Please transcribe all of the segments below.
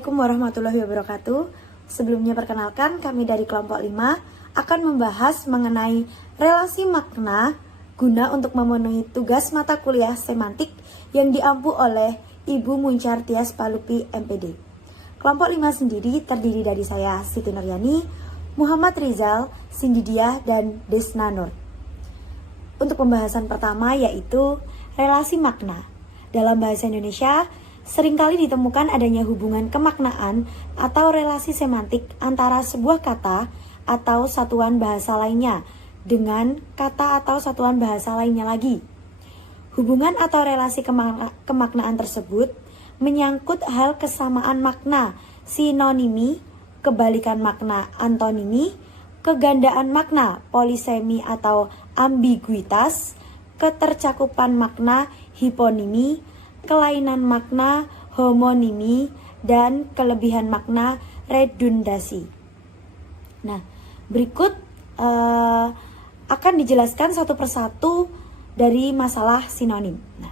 Assalamualaikum warahmatullahi wabarakatuh. Sebelumnya perkenalkan, kami dari kelompok 5 akan membahas mengenai relasi makna guna untuk memenuhi tugas mata kuliah semantik yang diampu oleh Ibu Muncar Tias Palupi MPD. Kelompok 5 sendiri terdiri dari saya, Siti Nuryani, Muhammad Rizal, Cindy Diah, dan Desna Nur. Untuk pembahasan pertama yaitu relasi makna. Dalam bahasa Indonesia, seringkali ditemukan adanya hubungan kemaknaan atau relasi semantik antara sebuah kata atau satuan bahasa lainnya dengan kata atau satuan bahasa lainnya lagi. Hubungan atau relasi kemaknaan tersebut menyangkut hal kesamaan makna, sinonimi, kebalikan makna, antonimi, kegandaan makna, polisemi atau ambiguitas, ketercakupan makna, hiponimi, kelainan makna, homonimi, dan kelebihan makna, redundasi. Nah, berikut akan dijelaskan satu persatu dari masalah sinonim. Nah,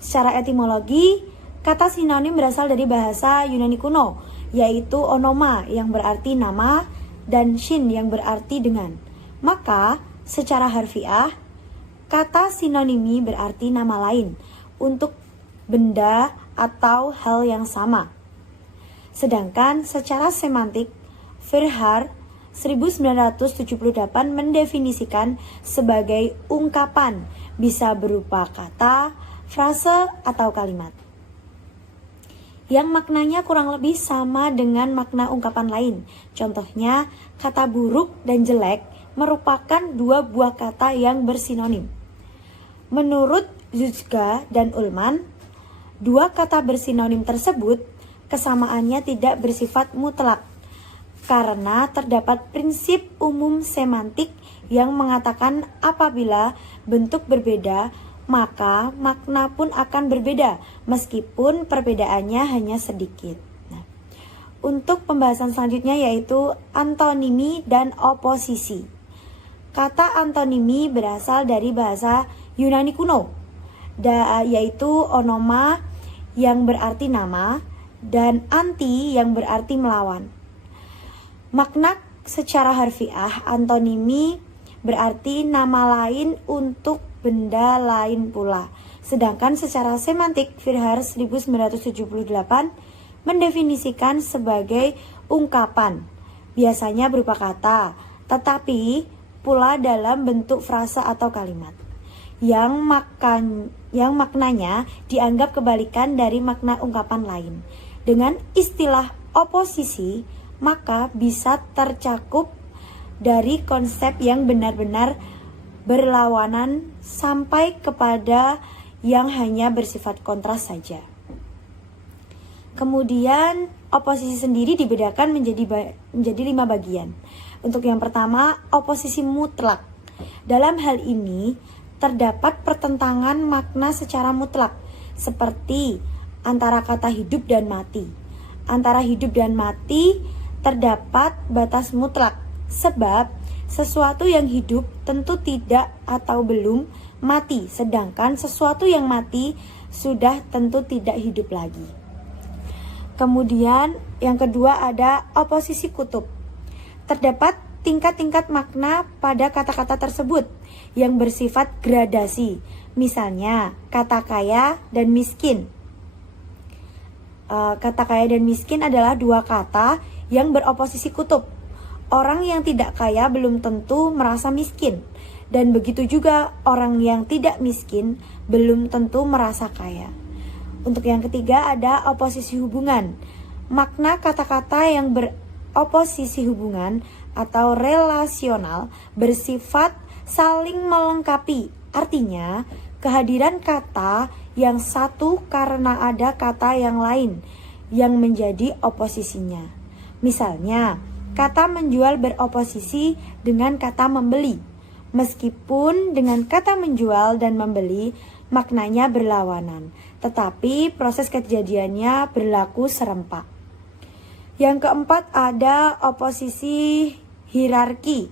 secara etimologi, kata sinonim berasal dari bahasa Yunani kuno, yaitu onoma yang berarti nama dan shin yang berarti dengan. Maka, secara harfiah, kata sinonimi berarti nama lain untuk benda atau hal yang sama. Sedangkan secara semantik, Verhaer 1978 mendefinisikan sebagai ungkapan bisa berupa kata, frase, atau kalimat yang maknanya kurang lebih sama dengan makna ungkapan lain. Contohnya, kata buruk dan jelek merupakan dua buah kata yang bersinonim. Menurut Zuzga dan Ullmann, dua kata bersinonim tersebut kesamaannya tidak bersifat mutlak karena terdapat prinsip umum semantik yang mengatakan apabila bentuk berbeda maka makna pun akan berbeda meskipun perbedaannya hanya sedikit. Nah, untuk pembahasan selanjutnya yaitu antonimi dan oposisi. Kata antonimi berasal dari bahasa Yunani kuno, yaitu onoma yang berarti nama dan anti yang berarti melawan. Makna secara harfiah antonimi berarti nama lain untuk benda lain pula. Sedangkan secara semantik Verhaer 1978 mendefinisikan sebagai ungkapan, biasanya berupa kata, tetapi pula dalam bentuk frasa atau kalimat yang maknanya dianggap kebalikan dari makna ungkapan lain. Dengan istilah oposisi, maka bisa tercakup dari konsep yang benar-benar berlawanan sampai kepada yang hanya bersifat kontras saja. Kemudian oposisi sendiri dibedakan menjadi 5 bagian. Untuk yang pertama, oposisi mutlak. Dalam hal ini terdapat pertentangan makna secara mutlak, seperti antara kata hidup dan mati. Antara hidup dan mati terdapat batas mutlak, sebab sesuatu yang hidup tentu tidak atau belum mati, sedangkan sesuatu yang mati sudah tentu tidak hidup lagi. Kemudian yang kedua ada oposisi kutub. Terdapat tingkat-tingkat makna pada kata-kata tersebut yang bersifat gradasi. Misalnya, kata kaya dan miskin. Kata kaya dan miskin adalah dua kata yang beroposisi kutub. Orang yang tidak kaya belum tentu merasa miskin. Dan begitu juga orang yang tidak miskin belum tentu merasa kaya. Untuk yang ketiga ada oposisi hubungan. Makna kata-kata yang beroposisi hubungan atau relasional bersifat saling melengkapi. Artinya, kehadiran kata yang satu karena ada kata yang lain yang menjadi oposisinya. Misalnya, kata menjual beroposisi dengan kata membeli. Meskipun dengan kata menjual dan membeli maknanya berlawanan, tetapi proses kejadiannya berlaku serempak. Yang keempat ada oposisi hierarki.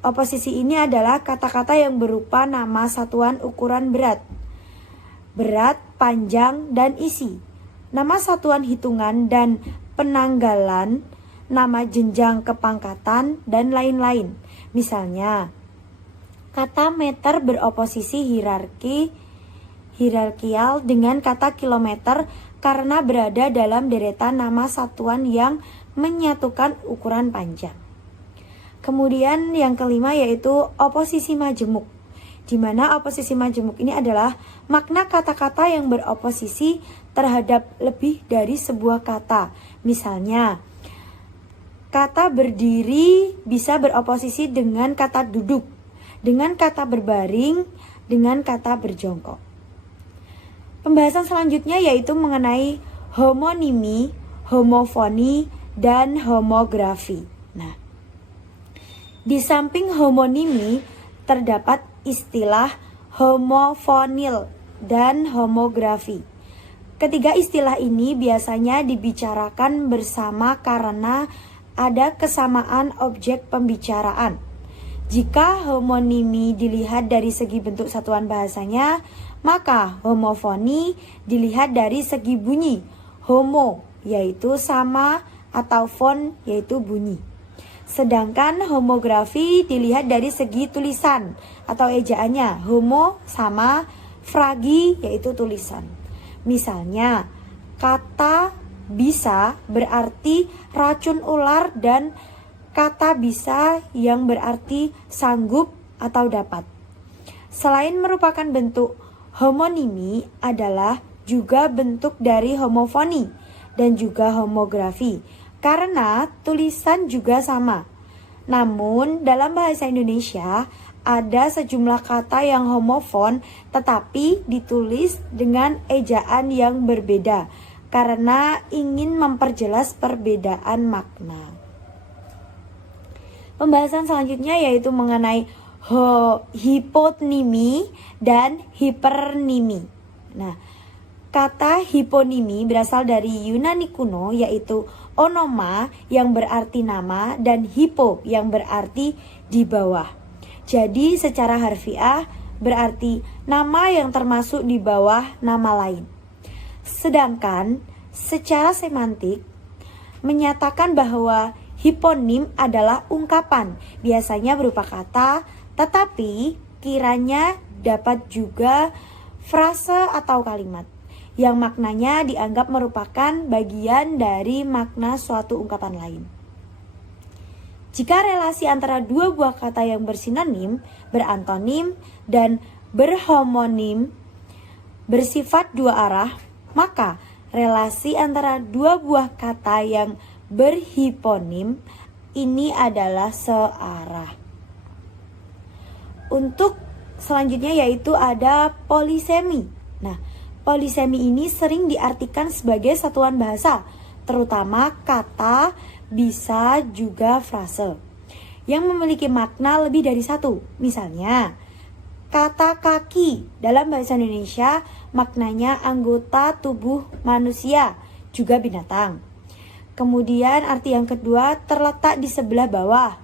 Oposisi ini adalah kata-kata yang berupa nama satuan ukuran berat, panjang, dan isi. Nama satuan hitungan dan penanggalan, nama jenjang kepangkatan, dan lain-lain. Misalnya, kata meter beroposisi hierarkial dengan kata kilometer karena berada dalam deretan nama satuan yang menyatukan ukuran panjang. Kemudian yang kelima yaitu oposisi majemuk, di mana oposisi majemuk ini adalah makna kata-kata yang beroposisi terhadap lebih dari sebuah kata. Misalnya, kata berdiri bisa beroposisi dengan kata duduk, dengan kata berbaring, dengan kata berjongkok. Pembahasan selanjutnya yaitu mengenai homonimi, homofoni, dan homografi. Nah, di samping homonimi terdapat istilah homofonil dan homografi. Ketiga istilah ini biasanya dibicarakan bersama karena ada kesamaan objek pembicaraan. Jika homonimi dilihat dari segi bentuk satuan bahasanya, maka homofoni dilihat dari segi bunyi. Homo yaitu sama atau fon yaitu bunyi. Sedangkan homografi dilihat dari segi tulisan atau ejaannya. Homo sama, fragi yaitu tulisan. Misalnya, kata bisa berarti racun ular dan kata bisa yang berarti sanggup atau dapat. Selain merupakan bentuk homonimi adalah juga bentuk dari homofoni dan juga homografi. Karena tulisan juga sama. Namun dalam bahasa Indonesia ada sejumlah kata yang homofon tetapi ditulis dengan ejaan yang berbeda karena ingin memperjelas perbedaan makna. Pembahasan selanjutnya yaitu mengenai hiponimi dan hipernimi. Nah, kata hiponimi berasal dari Yunani kuno yaitu onoma yang berarti nama dan hipo yang berarti di bawah. Jadi secara harfiah berarti nama yang termasuk di bawah nama lain. Sedangkan secara semantik menyatakan bahwa hiponim adalah ungkapan, biasanya berupa kata, tetapi kiranya dapat juga frase atau kalimat yang maknanya dianggap merupakan bagian dari makna suatu ungkapan lain. Jika relasi antara dua buah kata yang bersinonim, berantonim, dan berhomonim bersifat dua arah, maka relasi antara dua buah kata yang berhiponim ini adalah searah. Untuk selanjutnya yaitu ada polisemi. Nah, polisemi ini sering diartikan sebagai satuan bahasa, terutama kata, bisa juga frase, yang memiliki makna lebih dari satu. Misalnya, kata kaki dalam bahasa Indonesia maknanya anggota tubuh manusia, juga binatang. Kemudian arti yang kedua terletak di sebelah bawah.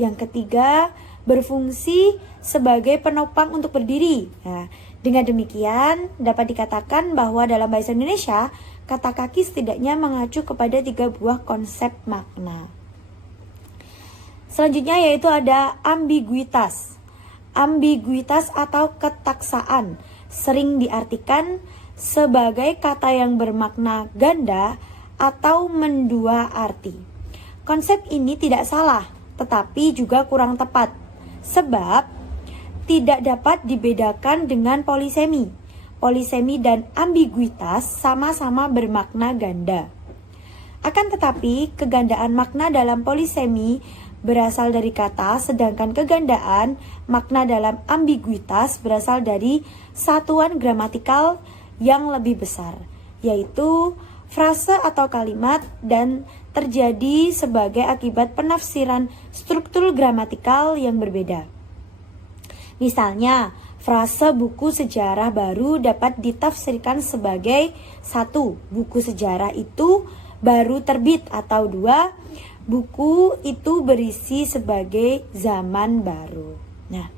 Yang ketiga berfungsi sebagai penopang untuk berdiri. Nah, dengan demikian dapat dikatakan bahwa dalam bahasa Indonesia kata kaki setidaknya mengacu kepada 3 buah konsep makna. Selanjutnya yaitu ada ambiguitas. Ambiguitas atau ketaksaan sering diartikan sebagai kata yang bermakna ganda atau mendua arti. Konsep ini tidak salah, tetapi juga kurang tepat, sebab tidak dapat dibedakan dengan polisemi. Polisemi dan ambiguitas sama-sama bermakna ganda. Akan tetapi, kegandaan makna dalam polisemi berasal dari kata, sedangkan kegandaan makna dalam ambiguitas berasal dari satuan gramatikal yang lebih besar, yaitu frase atau kalimat, dan terjadi sebagai akibat penafsiran struktur gramatikal yang berbeda. Misalnya, frase buku sejarah baru dapat ditafsirkan sebagai 1. Buku sejarah itu baru terbit, atau 2. Buku itu berisi sebagai zaman baru. Nah,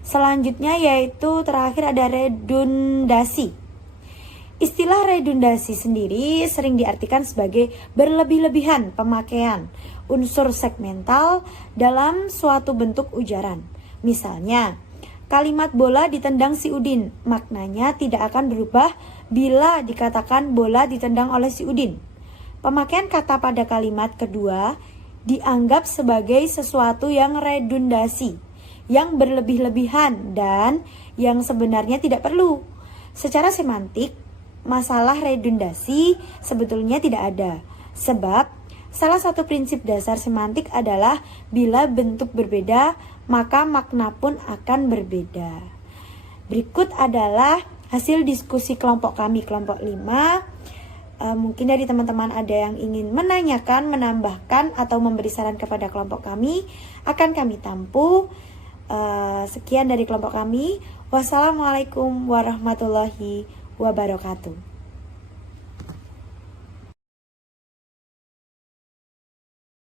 selanjutnya yaitu terakhir ada redundasi. Istilah redundasi sendiri sering diartikan sebagai berlebih-lebihan pemakaian unsur segmental dalam suatu bentuk ujaran. Misalnya, kalimat bola ditendang si Udin, maknanya tidak akan berubah bila dikatakan bola ditendang oleh si Udin. Pemakaian kata pada kalimat kedua dianggap sebagai sesuatu yang redundasi, yang berlebih-lebihan dan yang sebenarnya tidak perlu. Secara semantik, masalah redundasi sebetulnya tidak ada, sebab salah satu prinsip dasar semantik adalah bila bentuk berbeda, maka makna pun akan berbeda. Berikut adalah hasil diskusi kelompok kami, kelompok 5. Mungkin dari teman-teman ada yang ingin menanyakan, menambahkan, atau memberi saran kepada kelompok kami, akan kami tampung. Sekian dari kelompok kami. Wassalamualaikum warahmatullahi wabarakatuh.